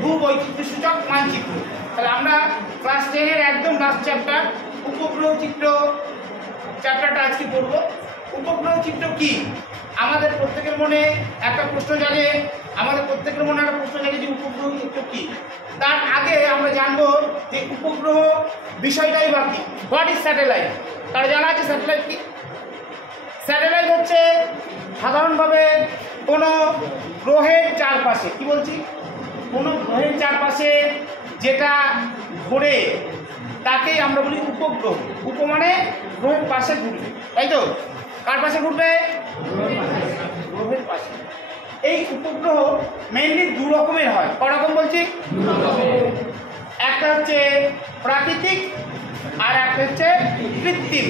ভূবৈচিত্র্যসূচক মানচিত্র। তাহলে আমরা ক্লাস 10-এর একদম লাস্ট চ্যাপ্টার উপগ্রহ চিত্র চ্যাপ্টারটা আজকে পড়ব। উপগ্রহ চিত্র কি? আমাদের প্রত্যেকের মনে একটা প্রশ্ন জাগে, যে উপগ্রহ চিত্র কি। তার আগে আমরা জানবো যে উপগ্রহ বিষয়টাই বা কি। What is satellite? তারা জানা আছে স্যাটেলাইট কি? স্যাটেলাইট হচ্ছে সাধারণভাবে কোনো গ্রহের চারপাশে, কি বলছি, কোনো গ্রহের চারপাশে যেটা ঘোরে তাকেই আমরা বলি উপগ্রহ। উপ মানে গ্রহের পাশে ঘুরবে, তাই তো? কার পাশে ঘুরবে? গ্রহের পাশে। এই উপগ্রহ মেইনলি দু রকমের হয়। ক রকম বলছি? একটা হচ্ছে প্রাকৃতিক আর একটা হচ্ছে কৃত্রিম।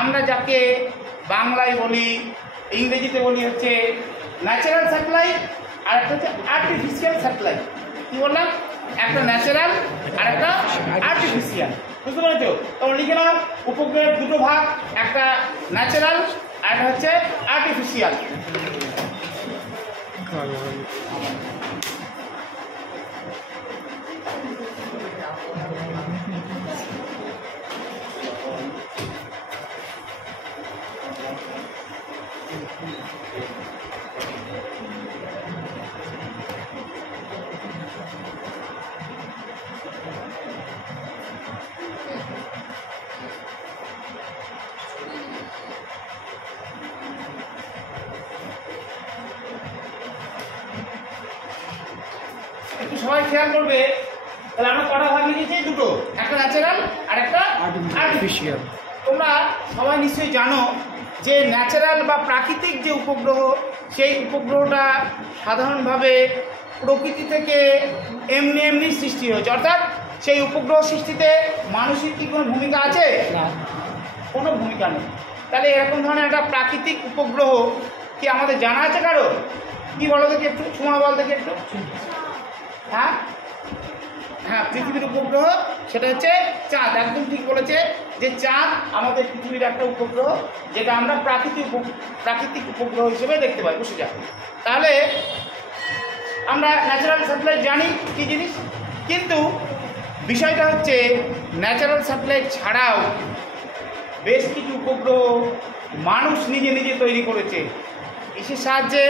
আমরা যাকে বাংলায় বলি, ইংরেজিতে বলি হচ্ছে ন্যাচারাল স্যাটেলাইট, আর একটা হচ্ছে আর্টিফিশিয়াল স্যাটেলাইট। কি বললাম? একটা ন্যাচারাল আর একটা আর্টিফিশিয়াল। বুঝতে পেরেছো? তখন লিখে নাও উপগ্রহের দুটো ভাগ, একটা ন্যাচারাল আর একটা হচ্ছে আর্টিফিশিয়াল। একটু সবাই খেয়াল করবে। তাহলে আমরা কটা ভাগ লিখেছি? দুটো, একটা ন্যাচারাল আর একটা আর্টিফিশিয়াল। তোমরা সবাই নিশ্চয়ই জানো যে ন্যাচারাল বা প্রাকৃতিক যে উপগ্রহ, সেই উপগ্রহটা সাধারণভাবে প্রকৃতি থেকে এমনি সৃষ্টি হয়েছে। অর্থাৎ সেই উপগ্রহ সৃষ্টিতে মানুষের কি কোনো ভূমিকা আছে? না, কোনো ভূমিকা নেই। তাহলে এরকম ধরনের একটা প্রাকৃতিক উপগ্রহ কি আমাদের জানা আছে কারো? কি বলো দেখি একটু, সুমা বল দেখি একটু। হ্যাঁ হ্যাঁ, পৃথিবীর উপগ্রহ সেটা হচ্ছে চাঁদ। একদম ঠিক বলেছে যে চাঁদ আমাদের পৃথিবীর একটা উপগ্রহ, যেটা আমরা প্রাকৃতিক উপগ্রহ হিসেবে দেখতে পাই। বুঝে যাক। তাহলে আমরা ন্যাচারাল স্যাটেলাইট জানি কি জিনিস, কিন্তু বিষয়টা হচ্ছে ন্যাচারাল স্যাটেলাইট ছাড়াও বেশ কিছু উপগ্রহ মানুষ নিজে নিজে তৈরি করেছে। কিসের সাহায্যে?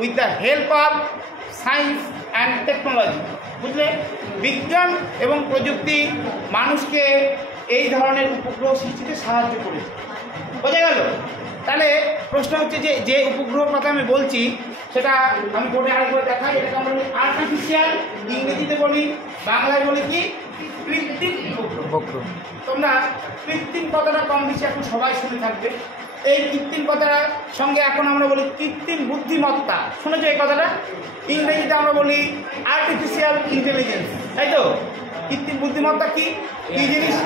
With the help of science and technology. বুঝলে? বিজ্ঞান এবং প্রযুক্তি মানুষকে এই ধরনের উপগ্রহ সৃষ্টিতে সাহায্য করেছে। বোঝা গেল? তাহলে প্রশ্ন হচ্ছে যে উপগ্রহ কথা আমি বলছি সেটা আমি বোর্ডে আরেকবার দেখাই। এটাকে আমরা বলি আর্টিফিশিয়াল, ইংরেজিতে বলি, বাংলায় বলি কি? কৃত্রিম উপগ্রহ। তোমরা কৃত্রিম কথাটা কম বেশি এখন সবাই শুনে থাকবে। এই কৃত্রিম কথাটার সঙ্গে এখন আমরা বলি কৃত্রিম বুদ্ধিমত্তা। শুনেছো এই কথাটা? ইংরেজিতে আমরা বলি আর্টিফিশিয়াল ইন্টেলিজেন্স, তাই তো? কৃত্রিম বুদ্ধিমত্তা কি জিনিস?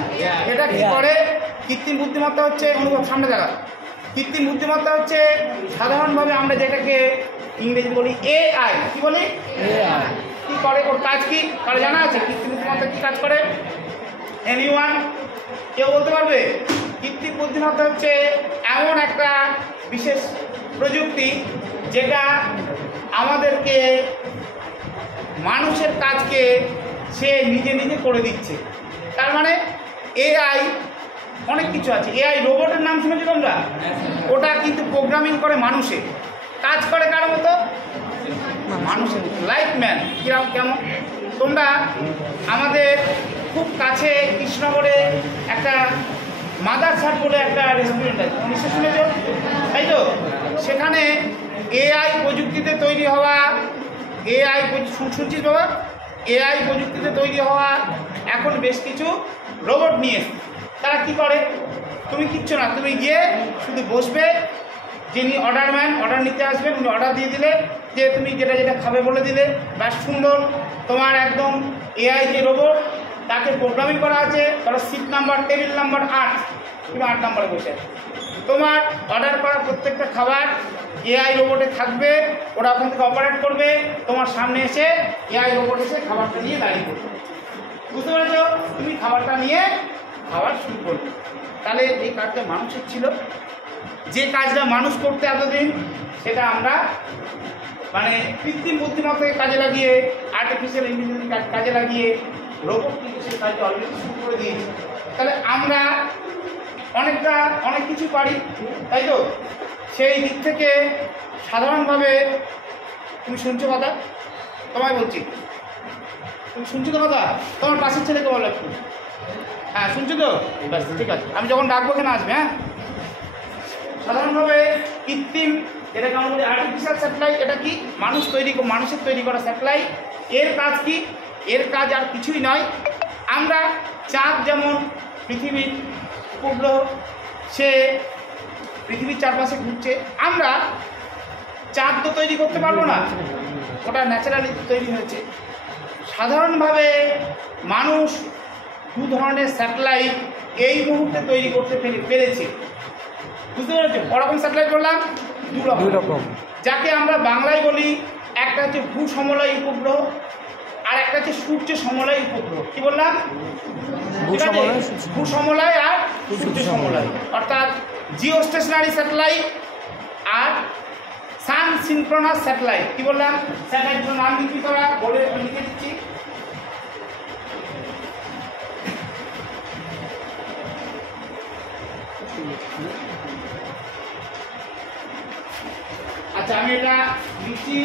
এটা কি করে? কৃত্রিম বুদ্ধিমত্তা হচ্ছে, অনুভব সামনে দেখা, কৃত্রিম বুদ্ধিমত্তা হচ্ছে সাধারণভাবে আমরা যেটাকে ইংরেজি বলি এআই। কি বলি? এআই। কি করে? ওর কাজ কি কারো জানা আছে? কৃত্রিম বুদ্ধিমত্তা কি কাজ করে? এনিওয়ান? কেউ বলতে পারবে? কৃত্রিম বুদ্ধিমত্তা হচ্ছে এমন একটা বিশেষ প্রযুক্তি যেটা আমাদেরকে মানুষের কাজকে সে নিজে নিজে করে দিচ্ছে। তার মানে এআই অনেক কিছু আছে। এআই রোবটের নাম শুনেছো তোমরা? ওটা কিন্তু প্রোগ্রামিং করে মানুষে, কাজ করে কার মতো? মানুষের মতো, লাইক ম্যান। কিরকম কেমন? তোমরা আমাদের খুব কাছে কৃষ্ণনগরে একটা মাদারসাট বলে একটা রেস্টুরেন্ট আছে, নিশ্চয় শুনেছ, তাই তো? সেখানে এআই প্রযুক্তিতে তৈরি হওয়া, এআই শুনছিস বাবা? এআই প্রযুক্তিতে তৈরি হওয়া এখন বেশ কিছু রোবট নিয়ে এসেছে। তারা কি করে? তুমি কিচ্ছু না, তুমি গিয়ে শুধু বসবে, যিনি অর্ডারম্যান অর্ডার নিতে আসবেন উনি অর্ডার দিয়ে দিলে, যে তুমি যেটা যেটা খাবে বলে দিলে, ব্যাস সুন্দর তোমার একদম এআই যে রোবট তাকে প্রোগ্রামিং করা আছে। ধরো সিট নাম্বার, টেবিল নাম্বার 8, তুমি 8 নাম্বারে বসে, তোমার অর্ডার করা প্রত্যেকটা খাবার এআই রোবটে থাকবে। ওরা ওখান থেকে অপারেট করবে, তোমার সামনে এসে এআই রোবট এসে খাবারটা নিয়ে দাঁড়িয়ে করবে। বুঝতে পেরেছ? তুমি খাবারটা নিয়ে খাবার শুরু করবে। তাহলে এই কাজটা মানুষের ছিল। যে কাজটা মানুষ করতে এতদিন, সেটা আমরা মানে কৃত্রিম বুদ্ধিমত্তাকে কাজে লাগিয়ে, আর্টিফিশিয়াল ইন্টেলিজেন্স কাজে লাগিয়ে রোবট কিন্তু সেই কাজটা অলরেডি শুরু করে দিয়েছে। তাহলে আমরা অনেক কিছু পারি, তাই তো? সেই দিক থেকে সাধারণভাবে তুমি শুনছো কথা, তোমায় বলছি, তুমি শুনছো তো কথা? তোমার পাশের ছেলেকে বলো একটু। হ্যাঁ শুনছো তো? ব্যাস ঠিক আছে, আমি যখন ডাকবো এখানে আসবে। হ্যাঁ, সাধারণভাবে কৃত্রিম, যেটাকে আমরা বলি আর্টিফিশিয়াল স্যাটেলাইট, এটা কি মানুষের তৈরি করা স্যাটেলাইট। এর কাজ কি? এর কাজ আর কিছুই নয়, আমরা চাঁদ যেমন পৃথিবীর উপগ্রহ, সে পৃথিবীর চারপাশে ঘুরছে, আমরা চাঁদ তো তৈরি করতে পারবো না, ওটা ন্যাচারালি তৈরি হয়েছে। সাধারণভাবে মানুষ দু ধরনের স্যাটেলাইট এই মুহূর্তে তৈরি করতে পেরেছে, বুঝতে পেরেছো? ওরকম স্যাটেলাইট বললাম দুই রকম, যাকে আমরা বাংলায় বলি, একটা হচ্ছে ভূসমলয় উপগ্রহ আর একটা হচ্ছে সূর্য সমলয় উপগ্রহ। কি বললাম? ভূসমলয় আর সূর্য সমলয়, অর্থাৎ জিও স্টেশনারি স্যাটেলাইট আর সান সিনক্রোনাস স্যাটেলাইট। কি বললাম? স্যাটেলাইটগুলোর নাম লিখি করা, বোর্ডে লিখে দিচ্ছি। আচ্ছা, আমি এটা লিখছি।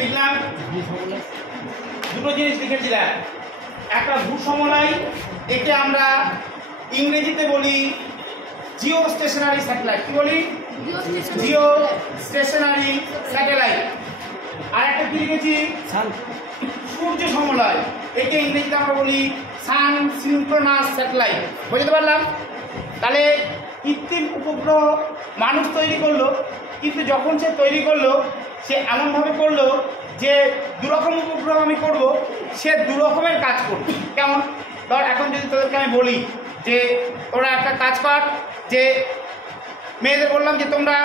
লিখলাম দুটো জিনিস লিখেছিলাম, একটা ভূসমলয়, একে আমরা ইংরেজিতে বলি জিও স্টেশনারি স্যাটেলাইট। কি বলি? Jio stationery satellite. আর একটা কি লিখেছি? সূর্য সমলয়, একে ইংরেজিতে আমরা বলি সান সিনক্রোনাস স্যাটেলাইট। বুঝতে পারলাম? তাহলে কৃত্রিম উপগ্রহ মানুষ তৈরি করলো, কিন্তু যখন সে তৈরি করলো, সে এমনভাবে করলো যে দুরকম উপগ্রহ আমি করব, সে দুরকমের কাজ করবে। কেমন? ধর এখন যদি তোদেরকে আমি বলি যে তোরা একটা কাজ কর, যে মেয়েদের বললাম যে তোমরা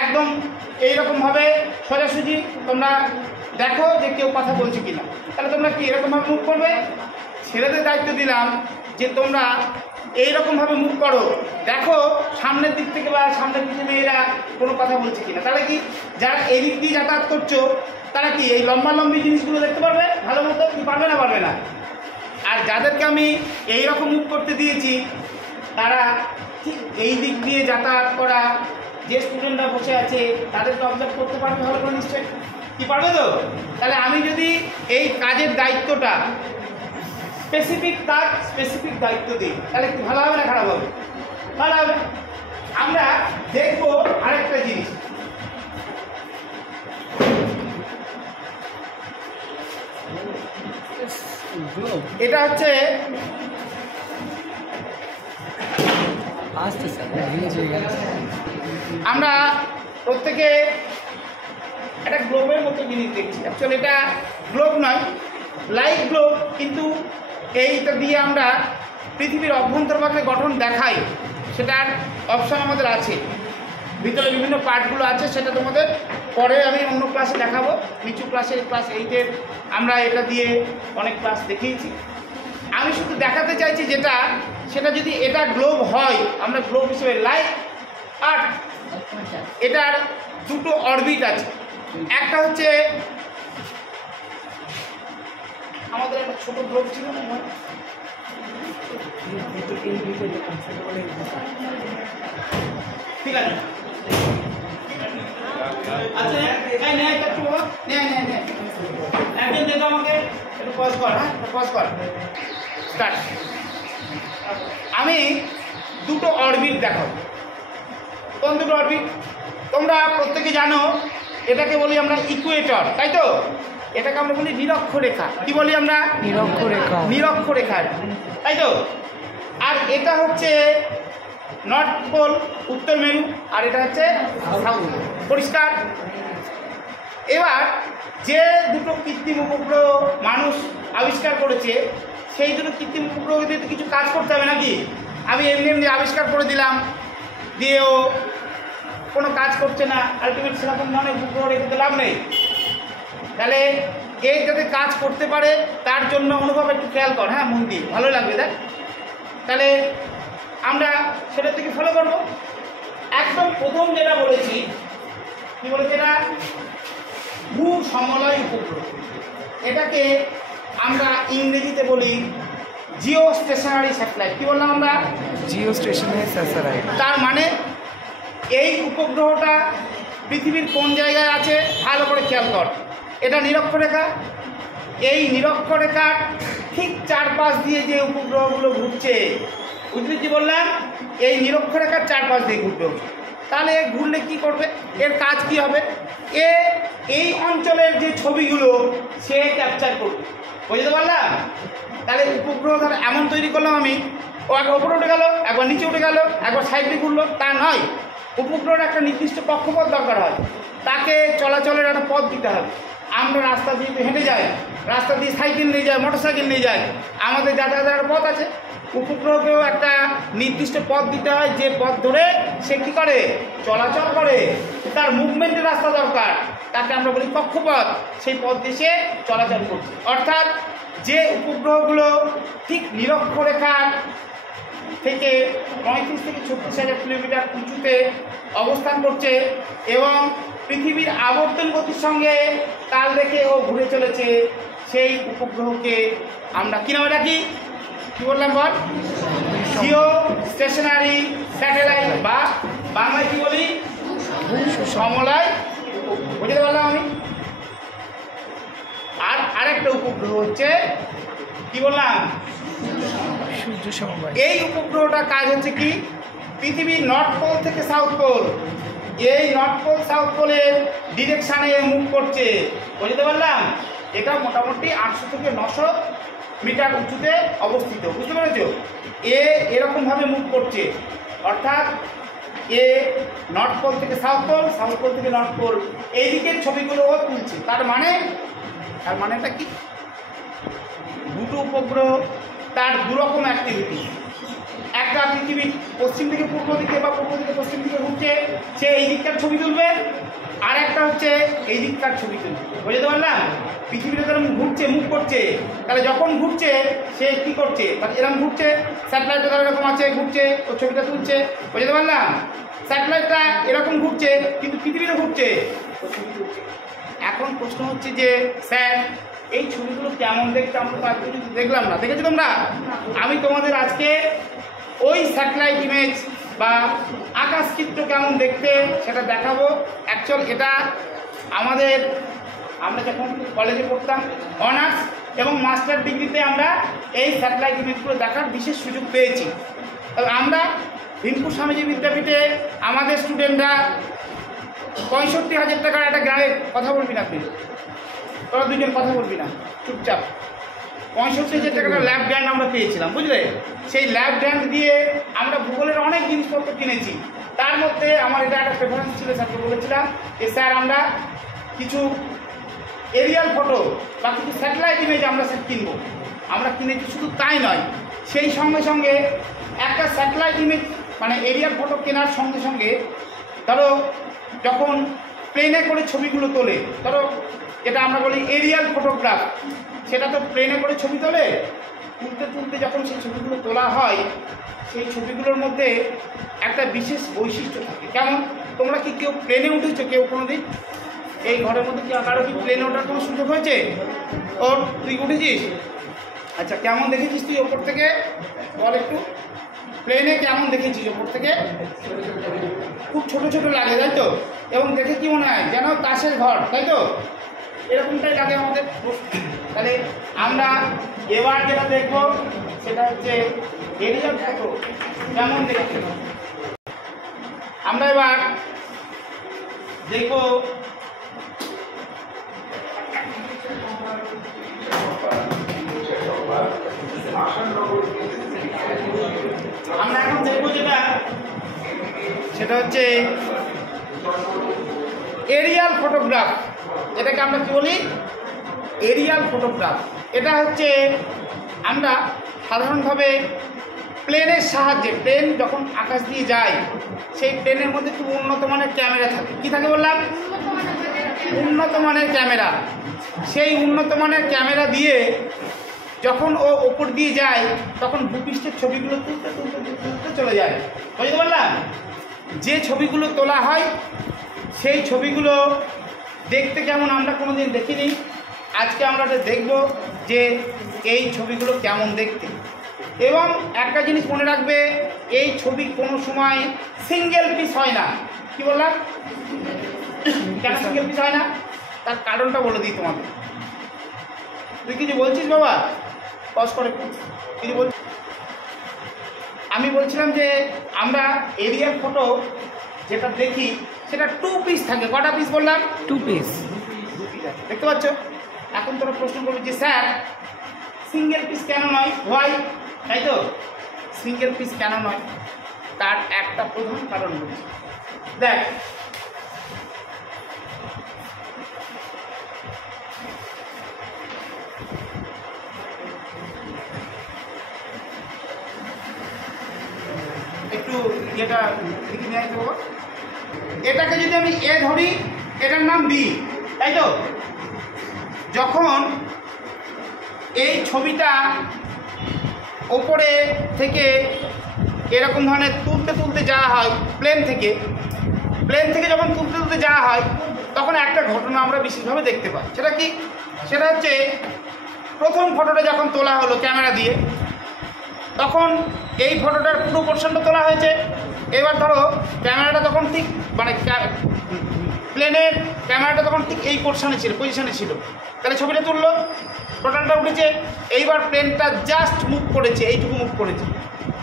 একদম এইরকমভাবে সোজাসুজি তোমরা দেখো যে কেউ কথা বলছে কিনা, তাহলে তোমরা কি এরকমভাবে মুভ করবে? ছেলেদের দায়িত্ব দিলাম যে তোমরা এইরকমভাবে মুভ করো, দেখো সামনের দিক থেকে বা সামনের দিকে মেয়েরা কোনো কথা বলছে কিনা। তাহলে কি যারা এই দিক দিয়ে যাতায়াত করছো, তারা কি এই লম্বি জিনিসগুলো দেখতে পারবে ভালো মতো? কি পারবে না? পারবে না। আর যাদেরকে আমি এইরকম মুভ করতে দিয়েছি, তারা ঠিক এই দিক দিয়ে যাতায়াত করা যে স্টুডেন্টরা বসে আছে, তাদেরকে অবজার্ভ করতে পারবে ভালো করে নিশ্চয়ই। কি পারবে তো? তাহলে আমি যদি এই কাজের দায়িত্বটা স্পেসিফিক কাজ, স্পেসিফিক দায়িত্ব দিই, তাহলে কি ভালো হবে না খারাপ হবে? ভালো হবে। আমরা দেখবো আরেকটা জিনিস, এটা হচ্ছে আমরা প্রত্যেকে একটা গ্লোবের মতো জিনিস দেখছি। অ্যাকচুয়ালি এটা গ্লোব নয়, লাইট গ্লোব, কিন্তু এইটা দিয়ে আমরা পৃথিবীর অভ্যন্তরভাবে গঠন দেখাই, সেটার অপশন আমাদের আছে। ভিতরে বিভিন্ন পার্টগুলো আছে, সেটা তোমাদের পরে আমি অন্য ক্লাসে দেখাবো। নিচু ক্লাসে, ক্লাস 8-এর আমরা এটা দিয়ে অনেক ক্লাস দেখিয়েছি। আমি শুধু দেখাতে চাইছি যেটা, সেটা যদি এটা গ্লোব হয়, আমরা গ্লোব হিসেবে লাইট আর্থ, এটার দুটো অরবিট আছে। একটা হচ্ছে আমাদের একটা ছোট গ্লোব ছিল না, ঠিক আছে? আচ্ছা, একজন দেখো আমাকে একটু পজ কর। হ্যাঁ, পজ কর, স্টার্ট। আমি দুটো অরবিট দেখাবো। কোন দুটো অরবিট? তোমরা প্রত্যেকে জানো এটাকে বলি আমরা ইকুয়েটর, তাই তো? এটাকে আমরা বলি নিরক্ষরেখা। কি বলি আমরা? নিরক্ষরেখা। নিরক্ষরেখা, তাই তো? আর এটা হচ্ছে নর্থ পোল, উত্তর মেরু, আর এটা হচ্ছে সাউথ। পরিষ্কার? এবার যে দুটো কৃত্রিম উপগ্রহ মানুষ আবিষ্কার করেছে, সেই জন্য কৃত্রিম উপগ্রহ দিয়ে তো কিছু কাজ করতে হবে নাকি? আমি এমনি এমনি আবিষ্কার করে দিলাম, দিয়েও কোনো কাজ করছে না, আলটিমেট সেরকম মানে উপগ্রহ রেখে তো লাভ নেই। তাহলে এই যাতে কাজ করতে পারে তার জন্য অনুভব একটু খেয়াল কর, হ্যাঁ, মন দিয়ে, ভালো লাগবে। দেখ, তাহলে আমরা সেটা থেকে ফলো করবো। একদম প্রথম যেটা বলেছি, কি বলেছে এটা? ভূ সমলয় উপগ্রহ। এটাকে আমরা ইংরেজিতে বলি জিও স্টেশনারি স্যাটেলাইট। কি বললাম আমরা? Geostationary satellite. তার মানে এই উপগ্রহটা পৃথিবীর কোন জায়গায় আছে ভালো করে খেয়াল কর। এটা নিরক্ষরেখা, এই নিরক্ষরেখার ঠিক চারপাশ দিয়ে যে উপগ্রহগুলো ঘুরছে, বুঝলি কি বললাম? এই নিরক্ষরেখার চারপাশ দিয়ে ঘুরবে। তাহলে ঘুরলে কি করবে? এর কাজ কি হবে? এই অঞ্চলের যে ছবিগুলো সে ক্যাপচার করবে, বুঝতে পারলাম? তাহলে উপগ্রহ ধর এমন তৈরি করলাম আমি, ও একবার উপরে উঠে গেল, একবার নিচে উঠে গেল, একবার সাইডে ঘুরলো, তা নয়। উপগ্রহের একটা নির্দিষ্ট কক্ষপথ দরকার হয়, তাকে চলাচলের একটা পথ দিতে হবে। আমরা রাস্তা দিয়ে হেঁটে যাই, রাস্তা দিয়ে সাইকেল নিয়ে যাই, মোটর সাইকেল নিয়ে যাই, আমাদের যাতায়াতের পথ আছে। উপগ্রহকেও একটা নির্দিষ্ট পথ দিতে হয়, যে পথ ধরে সে কী করে? চলাচল করে। তার মুভমেন্টের রাস্তা দরকার, তাকে আমরা বলি কক্ষপথ। সেই পথ দিয়ে সে চলাচল করছে। অর্থাৎ যে উপগ্রহগুলো ঠিক নিরক্ষরেখার থেকে 35 থেকে 36,000 কিলোমিটার উঁচুতে অবস্থান করছে এবং পৃথিবীর আবর্তন গতির সঙ্গে তাল রেখে ও ঘুরে চলেছে, সেই উপগ্রহকে আমরা কী নামে ডাকি? কী বললাম বল? জিও স্টেশনারি স্যাটেলাইট, বা বাংলায় কী বলি? সমলয়। বুঝতে পারলাম আমি? আর আরেকটা উপগ্রহ হচ্ছে, কি বললাম? সূর্য সমবায়। এই উপগ্রহটার কাজ হচ্ছে কি? পৃথিবীর নর্থ পোল থেকে সাউথ পোল, এই নর্থ পোল সাউথ পোলের ডিরেকশানে মুভ করছে, বুঝতে পারলাম? এটা মোটামুটি 800 থেকে 900 মিটার উঁচুতে অবস্থিত, বুঝতে পেরেছ? এরকমভাবে মুভ করছে, অর্থাৎ নর্থ পোল থেকে সাউথ পোল, সাউথ পোল থেকে নর্থ পোল, এই দিকের ছবিগুলো ও তুলছে। তার মানেটা কি? দুটো উপগ্রহ, তার দুরকম অ্যাক্টিভিটি। একটা পৃথিবী পশ্চিম থেকে পূর্ব দিকে বা পূর্ব থেকে পশ্চিম দিকে ঘুরছে, সে এই দিককার ছবি তুলবে, আর একটা হচ্ছে এই দিককার ছবি তুলবে, বুঝতে পারলাম? পৃথিবীটা যেরকম ঘুরছে, মুভ করছে, তাহলে যখন ঘুরছে সে কী করছে? তাহলে এরকম ঘুরছে, স্যাটেলাইটটা তার এরকম আছে, ঘুরছে, ও ছবিটা তুলছে, বুঝতে পারলাম? স্যাটেলাইটটা এরকম ঘুরছে, কিন্তু পৃথিবীটা ঘুরছে, ও ছবি তুলছে। এখন প্রশ্ন হচ্ছে যে স্যার, এই ছবিগুলো কেমন দেখতে? আমরা তো আজকে দেখলাম না, দেখেছো তোমরা? আমি তোমাদের আজকে ওই স্যাটেলাইট ইমেজ বা আকাশ চিত্র কেমন দেখতে সেটা দেখাবো। অ্যাকচুয়াল এটা আমরা যখন কলেজে পড়তাম, অনার্স এবং মাস্টার ডিগ্রিতে আমরা এই স্যাটেলাইট ইমেজগুলো দেখার বিশেষ সুযোগ পেয়েছি। তবে আমরা ভিমপুর স্বামীজি বিদ্যাপীঠে আমাদের স্টুডেন্টরা 65,000 টাকার একটা গ্রান্ট, কথা বলবি না প্লিজ, তোরা দুজন কথা বলবি না, চুপচাপ। 65,000 টাকার ল্যাব গ্র্যান্ট আমরা পেয়েছিলাম, বুঝলে? সেই ল্যাব গ্র্যান্ট দিয়ে আমরা ভূগোলের অনেক জিনিসপত্র কিনেছি। তার মধ্যে আমার এটা একটা প্রেফারেন্স ছিল, স্যারকে বলেছিলাম যে স্যার আমরা কিছু এরিয়াল ফটো বা কিছু স্যাটেলাইট ইমেজ আমরা স্যার কিনবো। আমরা কিনেছি, শুধু তাই নয়, সেই সঙ্গে সঙ্গে একটা স্যাটেলাইট ইমেজ মানে এরিয়াল ফটো কেনার সঙ্গে সঙ্গে ধরো যখন প্লেনে করে ছবিগুলো তোলে, ধরো যেটা আমরা বলি এরিয়াল ফটোগ্রাফ, সেটা তো প্লেনে করে ছবি তোলে, তুলতে যখন সেই ছবিগুলো তোলা হয়, সেই ছবিগুলোর মধ্যে একটা বিশেষ বৈশিষ্ট্য থাকে। কেমন? তোমরা কি কেউ প্লেনে উঠেছো? কেউ কোনো দিন এই ঘরের মধ্যে কি কারো কি প্লেনে ওঠার কোনো সুযোগ হয়েছে? ওর তুই উঠেছিস? আচ্ছা, কেমন দেখেছিস তুই ওপর থেকে? বল একটু, প্লেনে কেমন দেখেছিস ওপর থেকে? খুব ছোট ছোট লাগে, তাই তো? এবং দেখে কি মনে হয় যেন তাসের ঘর, তাই তো? এরকমটাই লাগে আমাদের। তাহলে আমরা এবার যেটা দেখবো সেটা হচ্ছে এরিয়াল ফটো কেমন দেখেছি। আমরা এবার দেখবো আমরা এখন দেখবো সেটা হচ্ছে এরিয়াল ফটোগ্রাফ। এটাকে আমরা কি বলি? Aerial photograph. এটা হচ্ছে আমরা সাধারণভাবে প্লেনের সাহায্যে, প্লেন যখন আকাশ দিয়ে যায় সেই প্লেনের মধ্যে খুব উন্নত মানের ক্যামেরা থাকে। কী থাকে বললাম? উন্নত মানের ক্যামেরা। সেই উন্নত মানের ক্যামেরা দিয়ে যখন ও ওপর দিয়ে যায় তখন ভূপৃষ্ঠের ছবিগুলো তুলতে তুলতে তুলতে তুলতে চলে যায়। বুঝতে পারলাম? যে ছবিগুলো তোলা হয় সেই ছবিগুলো দেখতে কেমন আমরা কোনোদিন দেখিনি। আজকে আমরা দেখব যে এই ছবিগুলো কেমন দেখতে। এবং একটা জিনিস মনে রাখবে, এই ছবি কোনো সময় সিঙ্গেল পিস হয় না। কি বললাম? কেন সিঙ্গেল পিস হয় না তার কারণটা বলে দিই তোমাকে। তুই কিছু বলছিস বাবা? পজ করে কিছু বলছিস? আমি বলছিলাম যে আমরা এরিয়াল ফটো যেটা দেখি সেটা 2 পিস থাকে। কটা পিস বললাম? 2 পিস। দেখতে পাচ্ছ? এখন তোরা প্রশ্ন করবি যে স্যার সিঙ্গেল পিস কেন নয়, হোয়াই? তাই তো, সিঙ্গেল পিস কেন নয় তার একটা প্রধান কারণ হচ্ছে, দেখ একটু এটা লিখে নিয়ে আসতে পারবো। এটাকে যদি আমি এ ধরি, এটার নাম বি, তাই তো? যখন এই ছবিটা ওপরে থেকে এরকম ধরনের তুলতে তুলতে যাওয়া হয় প্লেন থেকে যখন তুলতে তুলতে যাওয়া হয় তখন একটা ঘটনা আমরা বিশেষভাবে দেখতে পাই। সেটা কি? সেটা হচ্ছে প্রথম ফটোটা যখন তোলা হলো ক্যামেরা দিয়ে, তখন এই ফটোটার পুরো পোর্শনটা তোলা হয়েছে। এবার ধরো ক্যামেরাটা তখন ঠিক মানে প্লেনের ক্যামেরাটা তখন ঠিক এই পজিশনে ছিল, তাহলে ছবিটা তুললো, টোটালটা উঠেছে। এইবার প্লেনটা জাস্ট মুভ করেছে, এইটুকু মুভ করেছে।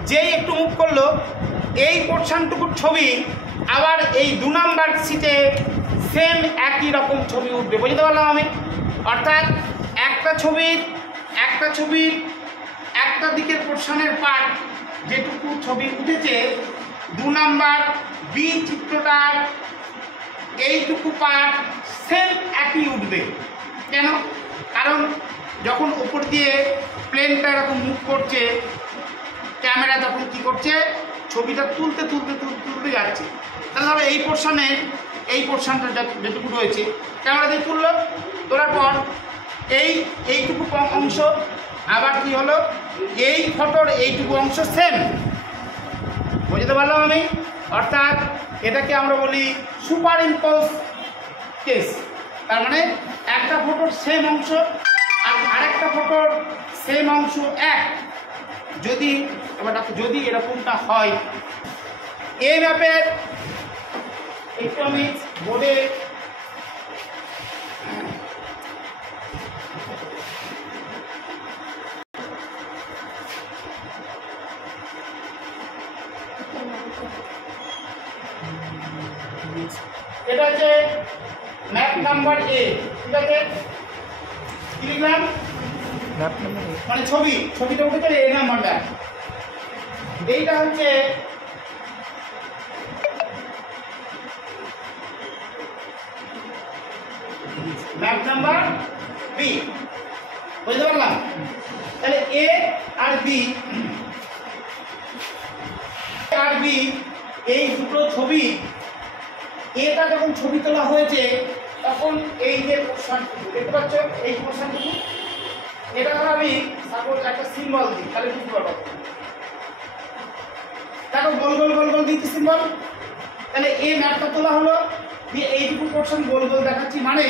যেই একটু মুভ করলো এই পোর্শনটুকুর ছবি আবার এই 2 নাম্বার সিটে সেম একই রকম ছবি উঠবে। বুঝতে পারলাম আমি? অর্থাৎ একটা ছবির একটা দিকের পোর্শনের পার্ট যেটুকু ছবি উঠেছে 2 নাম্বার বি চিত্রটার এইটুকু পার্ট সেম একই উঠবে। কেন? কারণ যখন উপর দিয়ে প্লেনটা এরকম মুভ করছে, ক্যামেরা তখন কী করছে, ছবিটা তুলতে তুলতে তুলতে তুলতে যাচ্ছে। তাহলে ধরো এই পোর্শনটা যেটুকু রয়েছে ক্যামেরা দিয়ে তুললো, তোলার পর এইটুকু অংশ আবার কি হলো, এই ফটোর এইটুকু অংশ সেম। বুঝতে পারলাম আমি? অর্থাৎ এটাকে আমরা বলি সুপার ইম্পোজ কেস। তার মানে একটা ফটোর সেম অংশ আর আরেকটা ফটোর সেম অংশ এক। যদি এরকমটা হয়, এই ম্যাপের একটু আমি বোর্ডে এটা হচ্ছে ম্যাপ নাম্বার এ, ঠিক আছে? কি লিখলাম? Map number A। মানে ছবিটা উঠেছে এ নাম্বার ম্যাপ। এইটা হচ্ছে ম্যাপ নাম্বার বি। বুঝতে পারলাম? তাহলে এ আর বি এই দুটো ছবি, এটা যখন ছবি তোলা হয়েছে তখন এই যে পোর্শনটুকু দেখতে পাচ্ছ, এই পোর্শনটুকু, এটা ধরো আমি সাপোজ একটা সিম্বল দিই, তাহলে বুঝতে পারবো। দেখো গোল গোল গোল গোল দিচ্ছি সিম্বল, তাহলে এই ম্যাপটা তোলা হলো, দিয়ে এইটুকু পোর্শন গোল গোল দেখাচ্ছি, মানে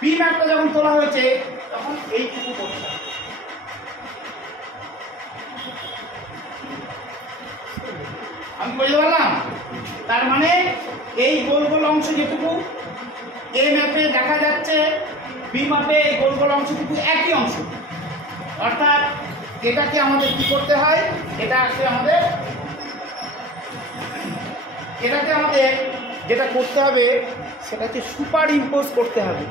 বি ম্যাপটা যখন তোলা হয়েছে তখন এইটুকু পোর্শন। আমি বুঝতে পারলাম? তার মানে এই গোল গোল অংশ যেটুকু এ ম্যাপে দেখা যাচ্ছে, বি ম্যাপে এই গোল গোল অংশটুকু একই অংশ। অর্থাৎ এটাকে আমাদের কি করতে হয়, এটাকে আমাদের যেটা করতে হবে সেটা হচ্ছে সুপার ইম্পোজ করতে হবে।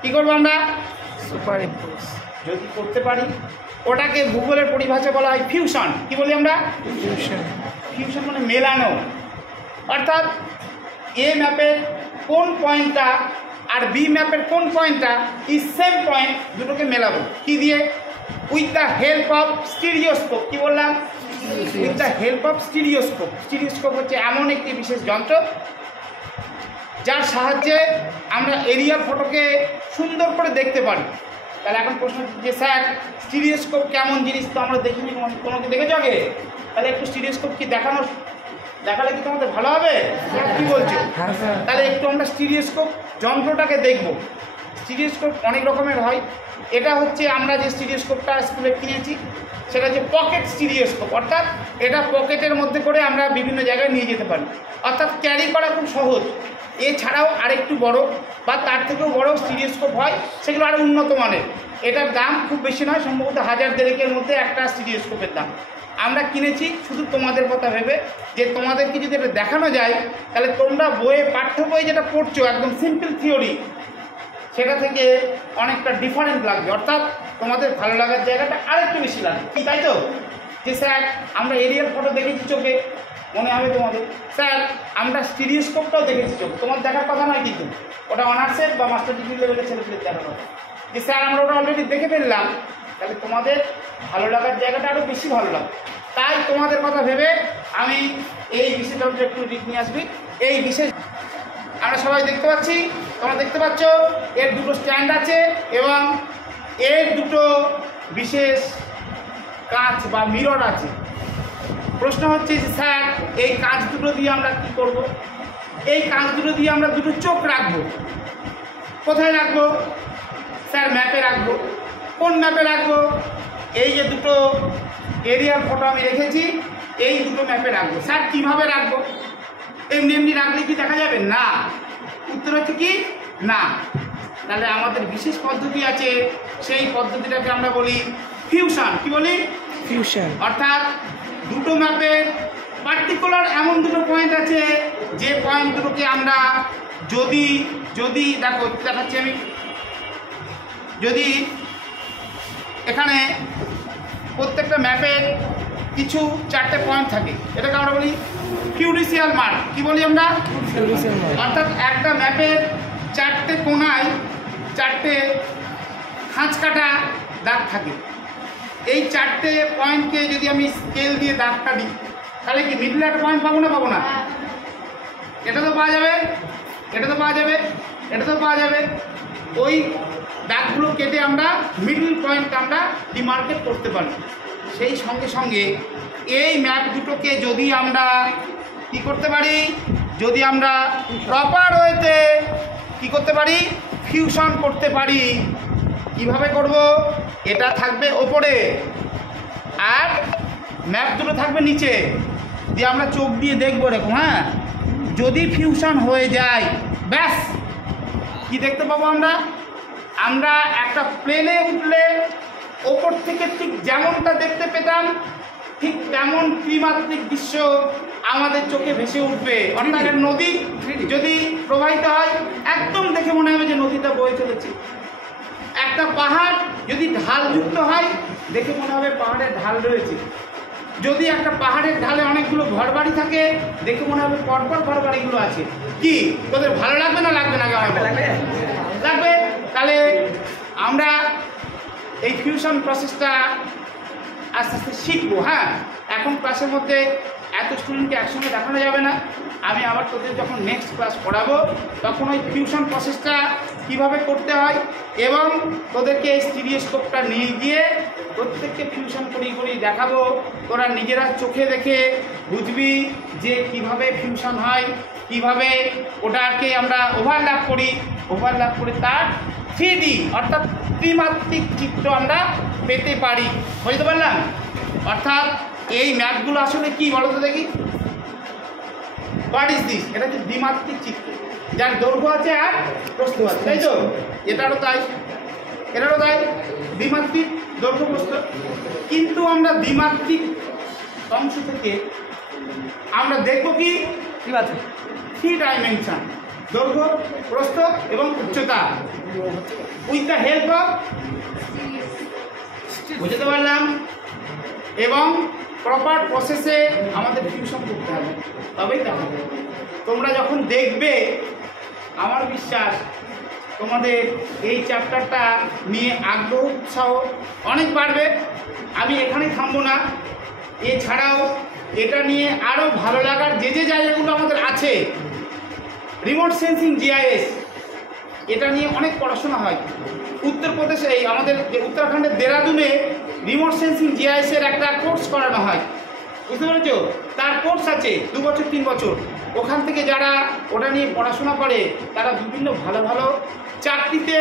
কি করবো আমরা? Super impose. যদি করতে পারি ওটাকে ভূগোলের পরিভাষা বলা হয় ফিউশন। কি বলি আমরা? ফিউশন মানে মেলানো। অর্থাৎ এ ম্যাপের কোন পয়েন্টটা আর বি ম্যাপের কোন পয়েন্টটা এই সেম পয়েন্ট দুটোকে মেলাবো। কি দিয়ে? With the help of stereoscope. কি বললাম? With the help of stereoscope. Stereoscope হচ্ছে এমন একটি বিশেষ যন্ত্র যার সাহায্যে আমরা এরিয়াল ফটোকে সুন্দর করে দেখতে পারি। তাহলে এখন প্রশ্ন যে স্যার স্টিরিওস্কোপ কেমন জিনিস, তো আমরা দেখিনি, কোনো কি দেখেছ আগে? তাহলে একটু স্টিরিওস্কোপ কি দেখালে কি তোমাদের ভালো হবে? কি বলছো? হ্যাঁ স্যার। তাহলে একটু আমরা স্টিরিওস্কোপ যন্ত্রটাকে দেখব। স্টিরিওস্কোপ অনেক রকমের হয়। এটা হচ্ছে আমরা যে স্টিরিওস্কোপটা স্কুলে কিনেছি সেটা হচ্ছে পকেট স্টিরিওস্কোপ, অর্থাৎ এটা পকেটের মধ্যে করে আমরা বিভিন্ন জায়গায় নিয়ে যেতে পারি, অর্থাৎ ক্যারি করা খুব সহজ। এছাড়াও আরেকটু বড় বা তার থেকেও বড় স্টিরিওস্কোপ হয়, সেগুলো আরও উন্নত মানের। এটার দাম খুব বেশি নয়, সম্ভবত 1000-1000 মধ্যে একটা স্টিরিওস্কোপের দাম। আমরা কিনেছি শুধু তোমাদের কথা ভেবে, যে তোমাদেরকে যদি এটা দেখানো যায় তাহলে তোমরা পাঠ্য বই যেটা পড়ছো একদম সিম্পল থিওরি, সেটা থেকে অনেকটা ডিফারেন্ট লাগবে, অর্থাৎ তোমাদের ভালো লাগার জায়গাটা আরেকটু বেশি লাগবে। কি তাই তো? যে স্যার আমরা এরিয়াল ফটো দেখেছি চোখে, মনে হবে তোমাদের স্যার আমরা স্টিরিওস্কোপটাও দেখেছি চোখ, তোমার দেখার কথা নয় কিন্তু, ওটা অনার্সের বা মাস্টার ডিগ্রি লেভেলের ছেলেপেলের দেখার কথা। যে স্যার আমরা ওটা অলরেডি দেখে ফেললাম, তাহলে তোমাদের ভালো লাগার জায়গাটা আরও বেশি ভালো লাগবে। তাই তোমাদের কথা ভেবে আমি এই বিশেষ যন্ত্র একটু রিড নিয়ে আসবি। এই বিশেষ আমরা সবাই দেখতে পাচ্ছি, তোমরা দেখতে পাচ্ছ এর দুটো স্ট্যান্ড আছে এবং এর দুটো বিশেষ কাঁচ বা মিরর আছে। প্রশ্ন হচ্ছে যে স্যার এই কাঁচ দুটো দিয়ে আমরা কি করব? এই কাঁচ দুটো দিয়ে আমরা দুটো চোখ রাখবো। কোথায় রাখবো? স্যার ম্যাপে রাখবো। কোন ম্যাপে রাখবো? এই যে দুটো এরিয়াল ফটো আমি রেখেছি, এই দুটো ম্যাপে রাখবো। স্যার কীভাবে রাখবো? এমনি এমনি রাখলে কি দেখা যাবে? না। উত্তর হচ্ছে কি না। তাহলে আমাদের বিশেষ পদ্ধতি আছে, সেই পদ্ধতিটাকে আমরা বলি ফিউশন। কি বলি? ফিউশন। অর্থাৎ দুটো ম্যাপে পার্টিকুলার এমন দুটো পয়েন্ট আছে যে পয়েন্ট দুটোকে আমরা যদি দেখো দেখাচ্ছি আমি, যদি এখানে প্রত্যেকটা ম্যাপের কিছু 4টে পয়েন্ট থাকে, এটাকে আমরা বলি ফিউরিসিয়াল মার্ক। কি বলি আমরা? ফিউশন। অর্থাৎ একটা ম্যাপের 4টে কোণায় 4টে খাঁজ কাটা দাগ থাকে। এই 4টে পয়েন্টকে যদি আমি স্কেল দিয়ে দাগ কাটি, তাহলে কি মিডলে একটা পয়েন্ট পাবো না? পাবো না? এটা তো পাওয়া যাবে, এটা তো পাওয়া যাবে, এটা তো পাওয়া যাবে। ওই দাগগুলো কেটে আমরা মিডল পয়েন্টটা আমরা ডিমার্কেট করতে পারি। সেই সঙ্গে সঙ্গে এই ম্যাপ দুটোকে যদি আমরা কি করতে পারি, যদি আমরা প্রপার ওয়েতে কি করতে পারি, ফিউশন করতে পারি। কিভাবে করব? এটা থাকবে ওপরে আর ম্যাপ দুটো থাকবে নিচে, দিয়ে আমরা চোখ দিয়ে দেখবো এরকম। হ্যাঁ, যদি ফিউশন হয়ে যায় ব্যাস কি দেখতে পাবো আমরা? আমরা একটা প্লেনে উঠলে ওপর থেকে ঠিক যেমনটা দেখতে পেতাম ঠিক তেমন ত্রিমাত্রিক দৃশ্য আমাদের চোখে ভেসে উঠবে। অর্থাৎ নদী যদি প্রবাহিত হয় একদম দেখে মনে হবে যে নদীটা বয়ে চলেছে। একটা পাহাড় যদি ঢালযুক্ত হয় দেখে মনে হবে পাহাড়ের ঢাল রয়েছে। যদি একটা পাহাড়ের ঢালে অনেকগুলো ঘরবাড়ি থাকে দেখে মনে হবে পরপর ঘরবাড়িগুলো আছে। কি তোদের ভালো লাগবে না লাগবে না? লাগবে। তাহলে আমরা এই ফিউশন প্রসেসটা আস্তে আস্তে শিখবো। হ্যাঁ, এখন ক্লাসের মধ্যে এত স্টুডেন্টকে একসঙ্গে দেখানো যাবে না। আমি আবার তোদের যখন নেক্সট ক্লাস পড়াবো তখন ওই ফিউশন প্রসেসটা কীভাবে করতে হয় এবং তোদেরকে এই স্টিরিওস্কোপটা নিয়ে গিয়ে প্রত্যেককে ফিউশন করিয়ে দেখাবো। তোরা নিজেরা চোখে দেখে বুঝবি যে কিভাবে ফিউশন হয়, কিভাবে ওটাকে আমরা ওভারল্যাপ করে তার 3D অর্থাৎ ত্রিমাত্রিক চিত্র আমরা পেতে পারি। বুঝতে পারলাম? অর্থাৎ এই ম্যাপগুলো আসলে কি বলো তো দেখি? What is this? এটা হচ্ছে দ্বিমাত্রিক চিত্র, যার দৈর্ঘ্য আছে আর প্রস্থ আছে, তাই তো? এটারও তাই, দ্বিমাত্রিক দৈর্ঘ্য প্রস্থ। কিন্তু আমরা দ্বিমাত্রিক অংশ থেকে আমরা দেখবো কি 3 ডাইমেনশন, দৈর্ঘ্য, প্রস্থ এবং উচ্চতা, উইথ দ্য হেল্প অফ, বুঝতে পারলাম? এবং প্রপার প্রসেসে আমাদের ফিউশন করতে হবে, তবেই দেখা যাবে। তোমরা যখন দেখবে আমার বিশ্বাস তোমাদের এই চ্যাপ্টারটা নিয়ে আগ্রহ উৎসাহ অনেক বাড়বে। আমি এখানেই থামবো না, এছাড়াও এটা নিয়ে আরও ভালো লাগার যে জায়গাগুলো আমাদের আছে, রিমোট সেন্সিং জিআইএস, এটা নিয়ে অনেক পড়াশোনা হয়। উত্তরপ্রদেশে এই আমাদের যে উত্তরাখণ্ডের দেরাদুনে রিমোট সেন্সিং জিআইএসের একটা কোর্স করানো হয়, বুঝতে পেরেছো? তার কোর্স আছে 2 বছর 3 বছর। ওখান থেকে যারা ওটা নিয়ে পড়াশোনা করে তারা বিভিন্ন ভালো ভালো চাকরিতে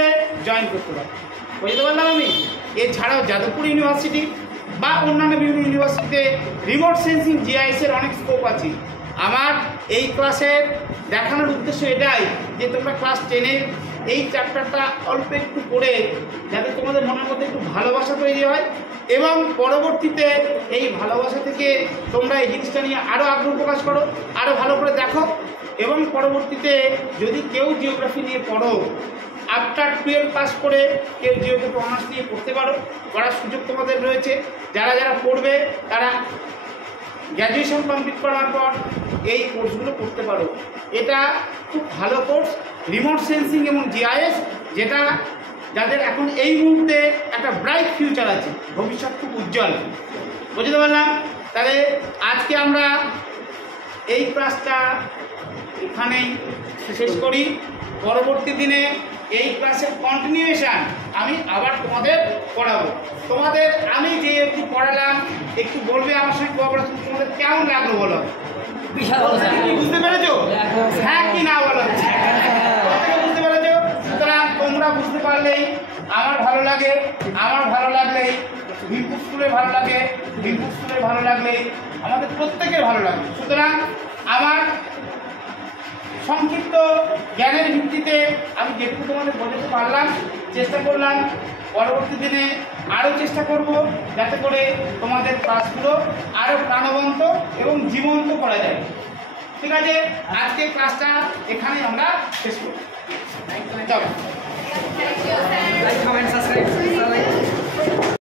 জয়েন করতে পারে, বুঝতে পারলাম আমি। এছাড়াও যাদবপুর ইউনিভার্সিটি বা অন্যান্য বিভিন্ন ইউনিভার্সিটিতে রিমোট সেন্সিং জিআইএসের অনেক স্কোপ আছে। আমার এই ক্লাসের দেখানোর উদ্দেশ্য এটাই যে তোমরা ক্লাস 10-এর এই চ্যাপ্টারটা অল্প একটু পড়ে যাতে তোমাদের মনের মধ্যে একটু ভালোবাসা তৈরি হয় এবং পরবর্তীতে এই ভালোবাসা থেকে তোমরা এই জিনিসটা নিয়ে আরও আগ্রহ প্রকাশ করো, আরও ভালো করে দেখো এবং পরবর্তীতে যদি কেউ জিওগ্রাফি নিয়ে পড়ো, আফটার 12 পাস করে কেউ জিওগ্রাফি অনার্স নিয়ে পড়তে পারো, পড়ার সুযোগ তোমাদের রয়েছে। যারা যারা পড়বে তারা গ্র্যাজুয়েশন কমপ্লিট করার পর এই কোর্সগুলো করতে পারো। এটা খুব ভালো কোর্স, রিমোট সেন্সিং এবং জিআইএস, যেটা যাদের এখন এই মুহূর্তে একটা ব্রাইট ফিউচার আছে, ভবিষ্যৎ খুব উজ্জ্বল, বুঝতে পারলাম। তাহলে আজকে আমরা এই ক্লাসটা এখানেই শেষ করি। পরবর্তী দিনে এই ক্লাসের কন্টিনিউয়েশান আমি আবার তোমাদের পড়াবো। তোমাদের আমি যে একটু পড়ালাম একটু বলবে আমার সঙ্গে কোঅপারেশন, তোমাদের কেমন লাগলো বলো? বিশাল ভালো কি বুঝতে পেরেছো? হ্যাঁ কি না বলো? বুঝতে পেরেছো? সুতরাং তোমরা বুঝতে পারলেই আমার ভালো লাগে, আমার ভালো লাগলেই ভিমপুর স্কুলে ভালো লাগে, ভিমপুর স্কুলে ভালো লাগলেই আমাদের প্রত্যেকের ভালো লাগে। সুতরাং আমার সংক্ষিপ্ত জ্ঞানের ভিত্তিতে আমি যেটুকু তোমাদের বোঝাতে পারলাম, চেষ্টা করলাম। পরবর্তী দিনে আরও চেষ্টা করব যাতে করে তোমাদের ক্লাসগুলো আরও প্রাণবন্ত এবং জীবন্ত করা যায়। ঠিক আছে, আজকে ক্লাসটা এখানেই আমরা শেষ করি। চলো। Like comment subscribe